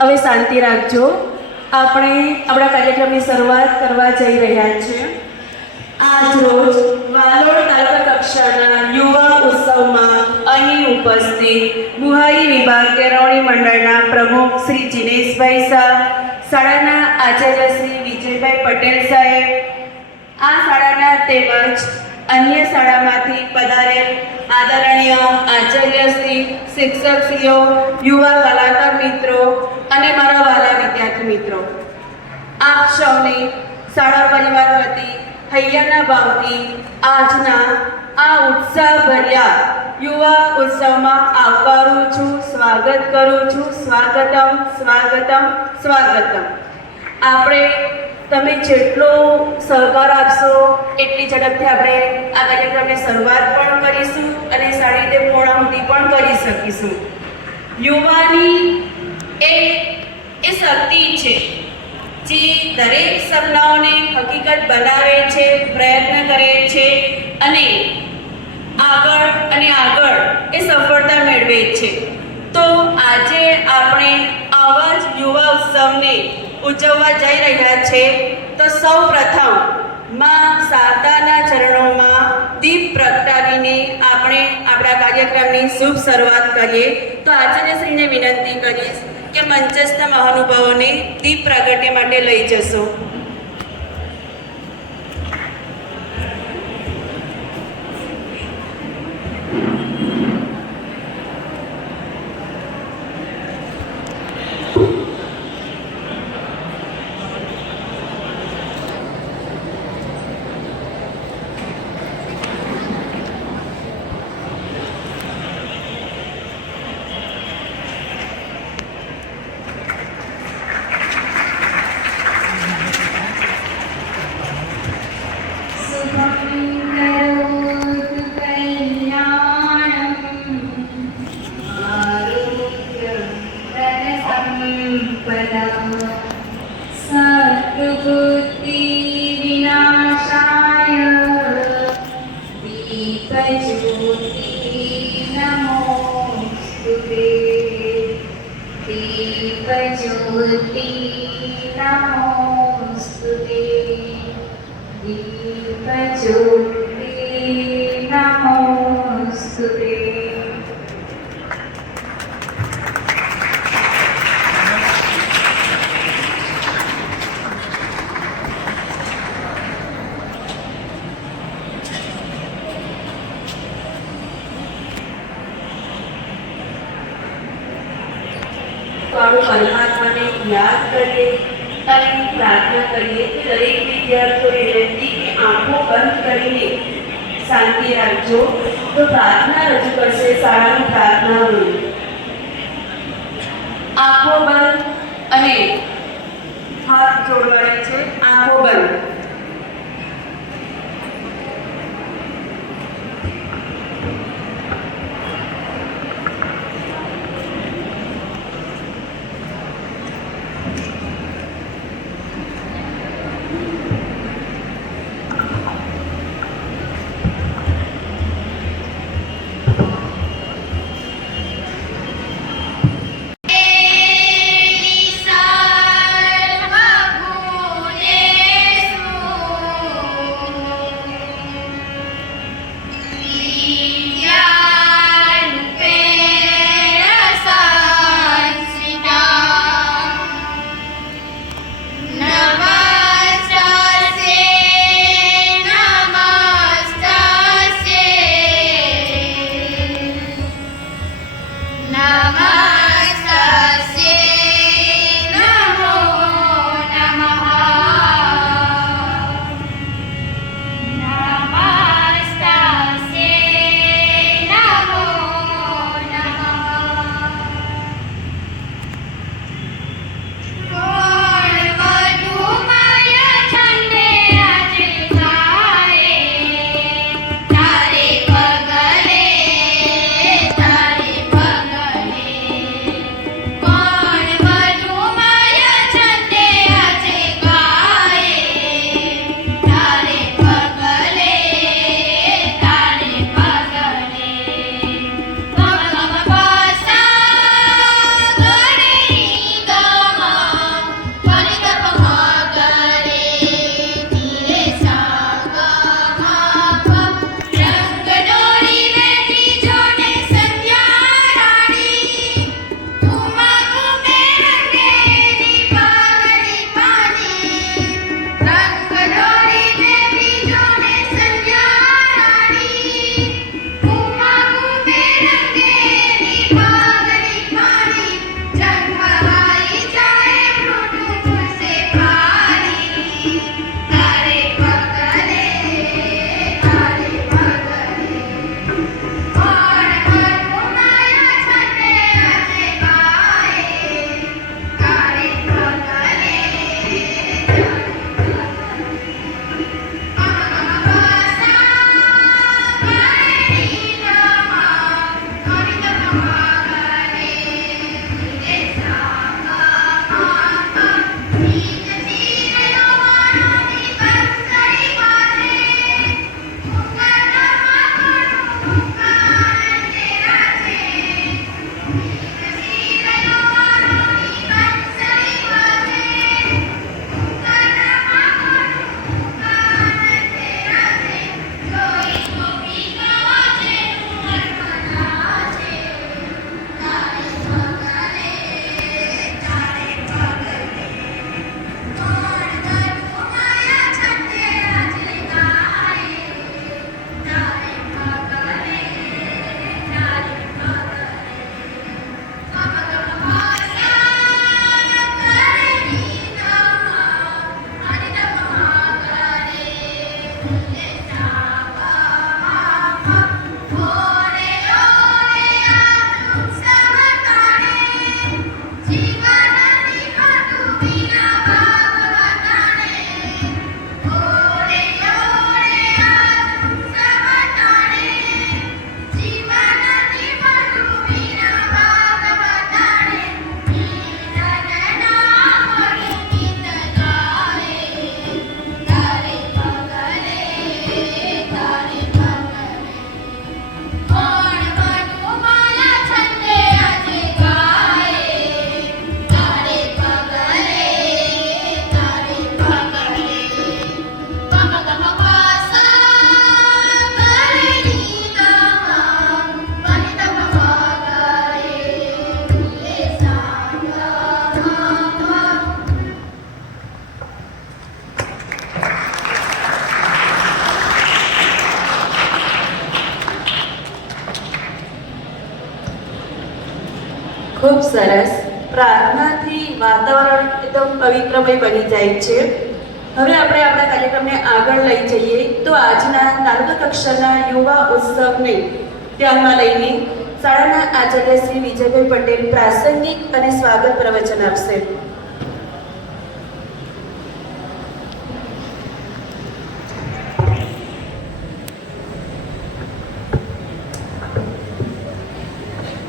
હવે શાંતિ રાખજો. આપણે આપણા કાર્યક્રમની શરૂઆત કરવા જઈ રહ્યા છીએ. આજ રોજ વાલોડ તાલુકા કક્ષાના યુવા ઉત્સવમાં અહીં ઉપસ્થિત ગુહાઈ વિભાગ કેરવણી મંડળના પ્રમુખ શ્રી જિનેશભાઈ શાહ, શાળાના આચાર્ય શ્રી વિજયભાઈ પટેલ સાહેબ. આ શાળાના તેમજ અન્ય શાળામાંથી પધારેલ આદરણીય આચાર્યશ્રી શિક્ષકશ્રીઓ, યુવા કલાકાર મિત્રો અને મારા વાલા વિદ્યાર્થી મિત્રો. આપ સૌને શાળા પરિવાર વતી હૈયાના ભાવથી આજના આ ઉત્સાહભર્યા યુવા ઉત્સવમાં આવકારું છું, સ્વાગત કરું છું, સ્વાગતમ સ્વાગતમ સ્વાગતમ. આપણે તમે જેટલો સહકાર આપશો, એટલી ઝડપથી આપણે આ કાર્યક્રમની શરૂઆત પણ કરીશું અને સારી રીતે પૂર્ણાહુતિ પણ કરી શકીશું. યુવાની એ એ શક્તિ છે, જે દરેક સપનાઓને હકીકત બનાવે છે, પ્રયત્ન કરે છે અને આગળ અને આગળ એ સફળતા મેળવે છે. તો આજે આપણે આવા જ યુવા ઉત્સવને ઉજવવા જઈ રહ્યા છે, તો સૌ પ્રથમમાં શારદાના ચરણોમાં દીપ પ્રગટાવીને આપણે આપણા કાર્યક્રમની શુભ શરૂઆત કરીએ. તો આચાર્યશ્રીને વિનંતી કરીશ કે મંચસ્થ મહાનુભાવોને દીપ પ્રાગટ્ય માટે લઈ જશો. પરમાત્માને યાદ કરીએ અને પ્રાર્થના કરીએ કે દરેક વિદ્યાર્થીઓને વિનંતી કે આંખો બંધ કરીને શાંતિ રાખજો. તો પ્રાર્થના રજૂ કરશે શાળાનું પ્રાર્થના. આંખો બંધ અને હાથ જોડવાની છે. આંખો બંધ. ખૂબ સરસ. પ્રાર્થનાથી વાતાવરણ એકદમ પવિત્રમય બની જાય છે. હવે આપણે આપણા કાર્યક્રમને આગળ લઈ જઈએ. તો આજના તાલુકા કક્ષાના યુવા ઉત્સવને ધ્યાનમાં લઈને શાળાના આચાર્ય શ્રી વિજયભાઈ પટેલ પ્રાસંગિક અને સ્વાગત પ્રવચન આપશે.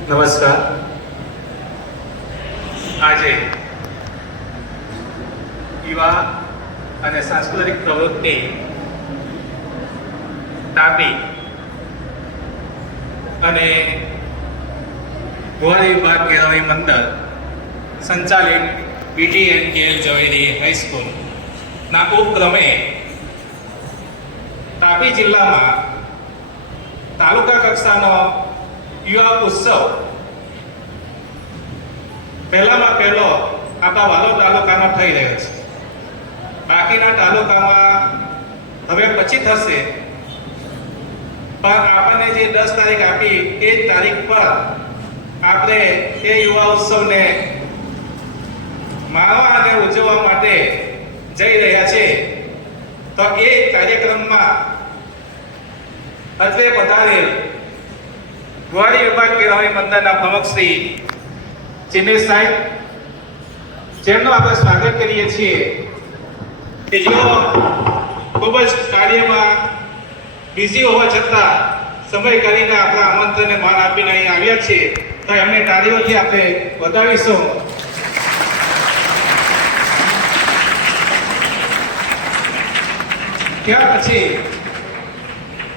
નમસ્કાર. આજે યુવા અને સાંસ્કૃતિક પ્રવૃત્તિ તાપી અને ગોવા વિભાગ કેળવણી મંડળ સંચાલિત BT and KL Zaveri high school ના ઉપક્રમે તાપી જિલ્લામાં તાલુકા કક્ષાનો યુવા ઉત્સવ પહેલામાં પહેલો આપણા વાલો તાલુકામાં થઈ રહ્યો છે. બાકીના તાલુકામાં હવે પછી થશે. પણ આપણને જે દસ તારીખ આપી, એ જ તારીખ પર આપણે એ યુવા ઉત્સવને માણવા અને ઉજવવા માટે જઈ રહ્યા છે. તો એ કાર્યક્રમમાં અત્રે પધારેલ ગુવાહાટી વિભાગ કેળવણી મંડળના પ્રમુખ શ્રી ચિનેશ સાહેબ, જેમનું આપણે સ્વાગત કરીએ છીએ, કે જેઓ ખૂબ જ કાર્યમાં બિઝી હોવા છતાં સમય કરીને આપણા આમંત્રણને માન આપીને અહીં આવ્યા છીએ, તો એમને તાળીઓથી આપણે વધાવીશું. ત્યાર પછી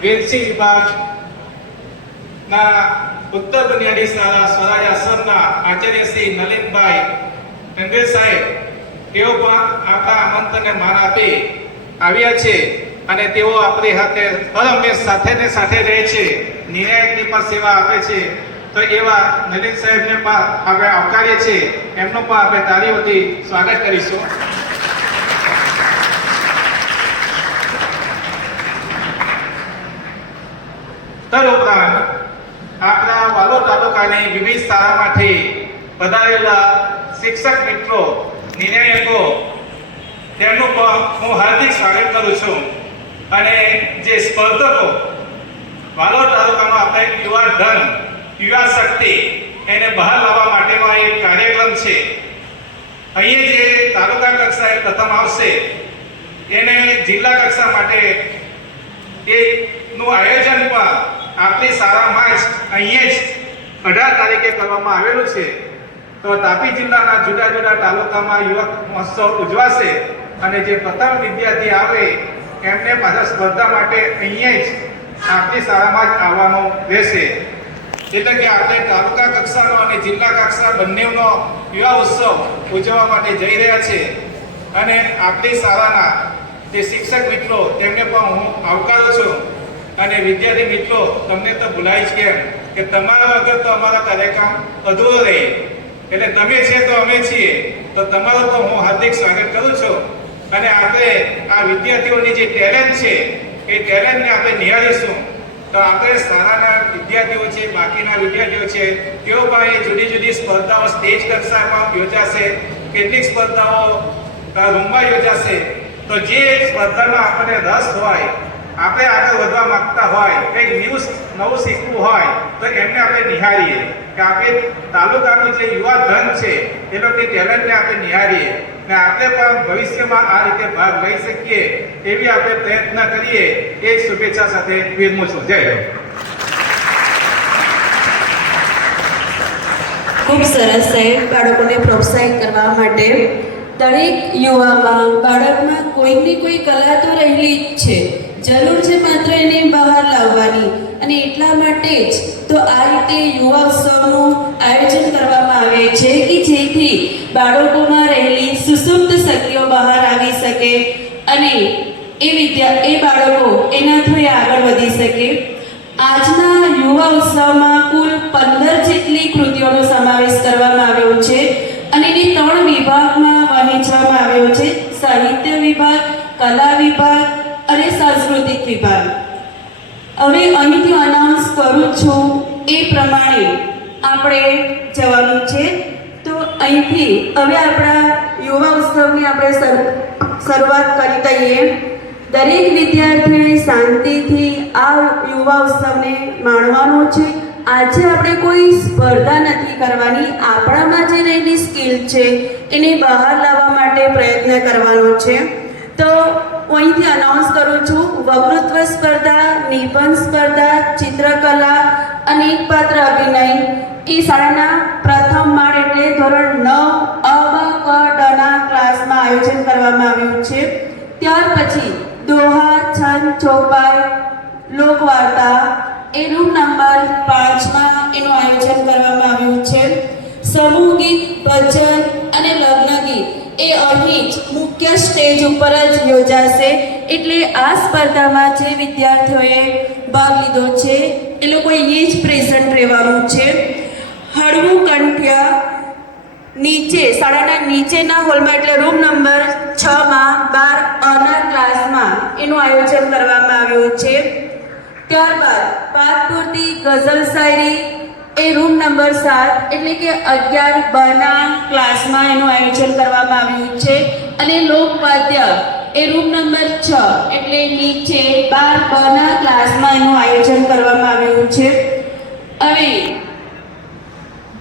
વેલસી વિભાગ ના ઉત્તર બુનિયાદી સ્વરાજ આશ્રમના આચાર્ય શ્રી નલિનભાઈ ગંગેર સાહેબ, તેઓ પણ આપણા આમંત્રણને માન આપી આવ્યા છે અને તેઓ આપણી સાથે હર હંમેશ સાથે ને સાથે રહે છે નિર્ણાયકની પણ સેવા આપે છે. તો એવા નલિન સાહેબને પણ આપણે આવકારીએ છીએ. એમનો પણ આપણે તાળીઓથી સ્વાગત કરીશું. તદુપરાંત આપણા વાલોડ તાલુકાની વિવિધ શાળામાંથી પધારેલા શિક્ષક મિત્રો, નિર્ણાયકો, તેમનું પણ હું હાર્દિક સ્વાગત કરું છું. અને જે સ્પર્ધકો વાલોડ તાલુકાનો આપણે યુવા ધન, યુવા શક્તિ, એને બહાર લાવવા માટેનો એક કાર્યક્રમ છે. અહીંયા જે તાલુકા કક્ષાએ પ્રથમ આવશે, એને જિલ્લા કક્ષા માટે એનું આયોજન પણ આપણી શાળામાં માર્ચ અહીંયા જ અઢાર તારીખે કરવામાં આવેલું છે. તો તાપી જિલ્લાના જુદા જુદા તાલુકામાં યુવક મહોત્સવ ઉજવાશે અને જે પ્રથમ વિદ્યાર્થી આવે, એમને પાછા સ્પર્ધા માટે અહીંયા જ આપણી શાળામાં જ આવવાનું રહેશે. એટલે કે આપણે તાલુકા કક્ષાનો અને જિલ્લા કક્ષા બંનેનો યુવા ઉત્સવ ઉજવવા માટે જઈ રહ્યા છે. અને આપણી શાળાના જે શિક્ષક મિત્રો, તેમને પણ હું આવકારું છું. અને વિદ્યાર્થી મિત્રો, તમને તો ભૂલાય કેમ કે તમારા વગર તો અમારા કાર્યક્રમ અધૂરો રહે. એટલે તમે છે તો અમે છીએ, તો તમારો તો હું હાર્દિક સ્વાગત કરું છું. અને આપણે આ વિદ્યાર્થીઓની જે ટેલેન્ટ છે, એ ટેલેન્ટને આપણે નિહાળીશું. તો આપણે સારાના વિદ્યાર્થીઓ છે, બાકીના વિદ્યાર્થીઓ છે, તેઓ એ જુદી જુદી સ્પર્ધાઓ સ્ટેજ કક્ષામાં યોજાશે. કેટલીક સ્પર્ધાઓ રૂમમાં યોજાશે. તો જે સ્પર્ધામાં આપણને રસ હોય આપણે આગળ વધવા માંગતા હોય, કંઈક ન્યૂઝ નવું શીખવું હોય, તો એમને આપણે નિહાળીએ. કે આપણે તાલુકાનું જે યુવા ધન છે એ લોકોની ટેલેન્ટને આપણે નિહાળીએ. ને આપણે પણ ભવિષ્યમાં આ રીતે ભાગ લઈ શકીએ એવી આપણે પ્રયત્ન કરીએ. એ શુભેચ્છા સાથે વિરમું છું. જય. ખૂબ સરસ સાહેબ, બાળકોને પ્રોત્સાહિત કરવા માટે. દરેક યુવામાં બાળકમાં કોઈની કોઈ કલા તો રહેલી જ છે. જરૂર છે માત્ર એને બહાર લાવવાની. અને એટલા માટે જ તો આ રીતે યુવા ઉત્સવનું આયોજન કરવામાં આવે છે કે જેથી બાળકોમાં રહેલી સુસુપ્ત શક્તિઓ બહાર આવી શકે અને એ વિદ્યા, એ બાળકો એના થ્રુએ આગળ વધી શકે. આજના યુવા ઉત્સવમાં કુલ પંદર જેટલી કૃતિઓનો સમાવેશ કરવામાં આવ્યો છે અને એને ત્રણ વિભાગમાં વહેંચવામાં આવ્યો છે. સાહિત્ય વિભાગ, કલા વિભાગ સાંસ્કૃતિક વિભાગ. હવે અહીંથી અનાઉન્સ કરું છું એ પ્રમાણે આપણે જવાનું છે. તો અહીંથી હવે આપણા યુવા ઉત્સવની આપણે શરૂ- શરૂઆત કરી દઈએ. દરેક વિદ્યાર્થીને શાંતિથી આ યુવા ઉત્સવને માણવાનો છે. આજે આપણે કોઈ સ્પર્ધા નથી કરવાની. આપણામાં જે રહેલી સ્કિલ છે, એને બહાર લાવવા માટે પ્રયત્ન કરવાનો છે. તો હું અહીંથી અનાઉન્સ કરું છું, વક્તૃત્વ સ્પર્ધા, નિબંધ સ્પર્ધા, ચિત્રકલા અને એકપાત્ર અભિનય એ શાળાના પ્રથમ માળ એટલે ધોરણ નવ અ ક્લાસમાં આયોજન કરવામાં આવ્યું છે. ત્યાર પછી દોહા, છંદ, ચોપાઈ, લોકવાર્તા, એ રૂમ નંબર પાંચમાં એનું આયોજન કરવામાં આવ્યું છે. સમૂહ ગીત, ભજન અને લગ્ન ગીત એ અહીં જ મુખ્ય સ્ટેજ ઉપર જ યોજાશે. એટલે આ સ્પર્ધામાં જે વિદ્યાર્થીઓએ ભાગ લીધો છે, એ લોકોએ અહીં જ પ્રેઝન્ટ રહેવાનું છે. હળવું કંઠ્ય નીચે, શાળાના નીચેના હોલમાં, એટલે રૂમ નંબર છમાં બાર અના ક્લાસમાં એનું આયોજન કરવામાં આવ્યું છે. ત્યારબાદ પાઠ ગઝલ શાયરી એ નંબર સાત, એટલે કે અગિયાર બના ક્લાસમાં એનું આયોજન કરવામાં આવ્યું છે. અને લોકવાદ્ય એ રૂમ નંબર છ, એટલે નીચે બાર બના ક્લાસમાં એનું આયોજન કરવામાં આવ્યું છે. હવે,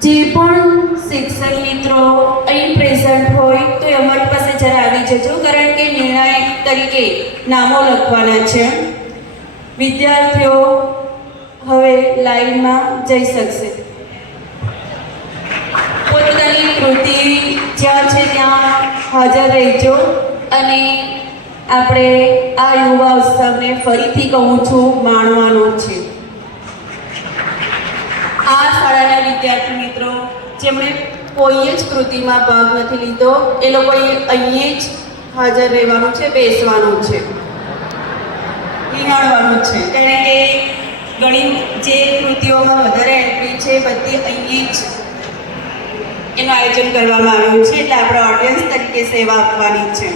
જે પણ શિક્ષક મિત્રો અહીં પ્રેઝન્ટ હોય તો એ અમારી પાસે જરા આવી જજો, કારણ કે નિર્ણાયક તરીકે નામો લખવાના છે. વિદ્યાર્થીઓ, હવે લાઈનમાં જઈ શકશે. પોતાની જ્યાં છે ત્યાં હાજર રહેજો. અને આપણે આ યુવા ઉત્સવને ફરીથી કહું છું, માણવાનો છે. આ શાળાના વિદ્યાર્થી મિત્રો, જેમણે કોઈ જ કૃતિમાં ભાગ નથી લીધો, એ લોકોએ અહીં જ હાજર રહેવાનું છે, બેસવાનું છે. નિહાળવાનું છે. કારણ કે ઘણી જે કૃતિઓમાં વધારે એન્ટ્રી છે, બધી અહીં જ એનું આયોજન કરવામાં આવ્યું છે એટલે આપણે ઓડિયન્સ તરીકે સેવા આપવાની છે.